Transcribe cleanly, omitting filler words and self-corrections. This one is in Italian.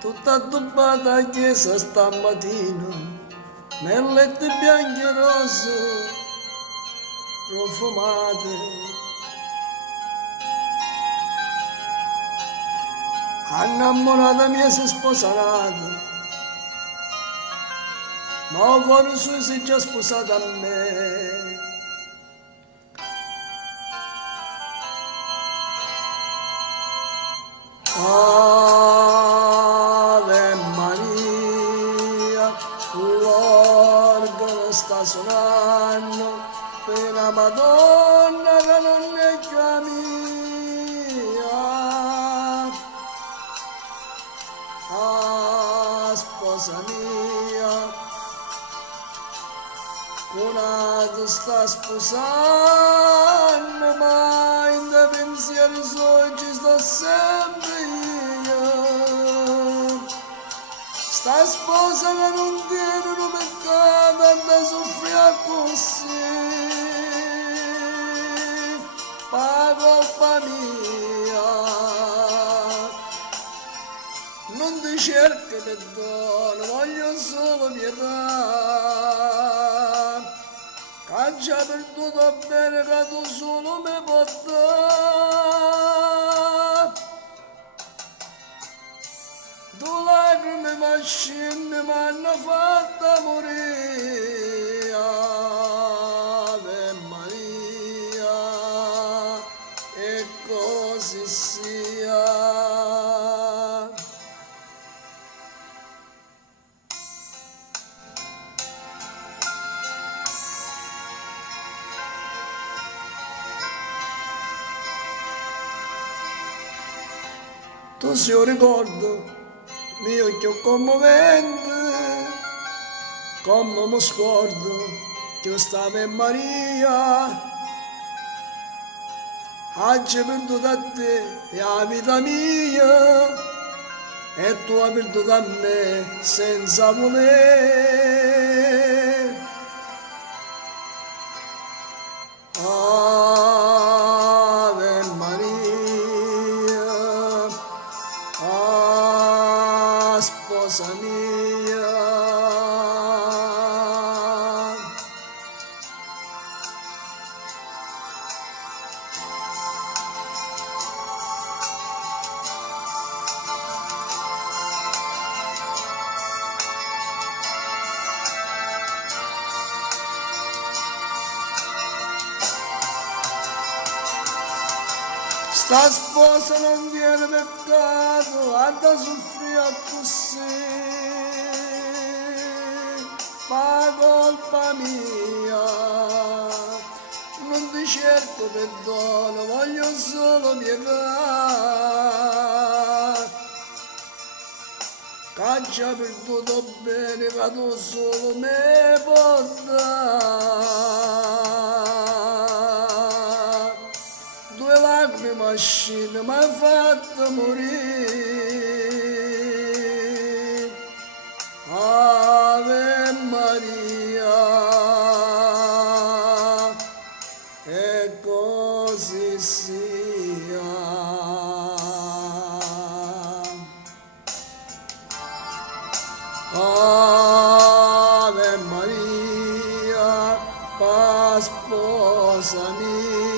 tutta addobbata a chiesa stamattina, nel letto bianco e rosso, profumate. Innamorata mia si è sposata, ma il cuore suo si è già sposato a me. Ave Maria, l'organo sta suonando per la Madonna che non è già mia. Ah, sposa mia, cunato sta sposando, ma in dei pensieri suoi ci sto sempre io. Sta sposa che non tiene un peccato, da soffrire così, per colpa mia. Non ti cerco perdono, voglio solo pietà. Che già perduto bene che tu solo mi puoi dare. Due lacrime mascine mi hanno fatta morire. Ave Maria, e così sia. Tu sei un ricordo mio che commovente, come mi scordo che stava in Maria. Oggi perduto a te e la vita mia, e tu hai perduto a me senza volere. Ave Maria, ah, sposa mia. Sta sposa non tiene peccato, ha da soffrire così, ma colpa mia. Non ti cerco perdono, voglio solo pietà. Che già perduto bene, che tu solo me porta. Due lacrime mascine mi ha fatto morire. Ave Maria, e così sia. Ave Maria, sposa mia.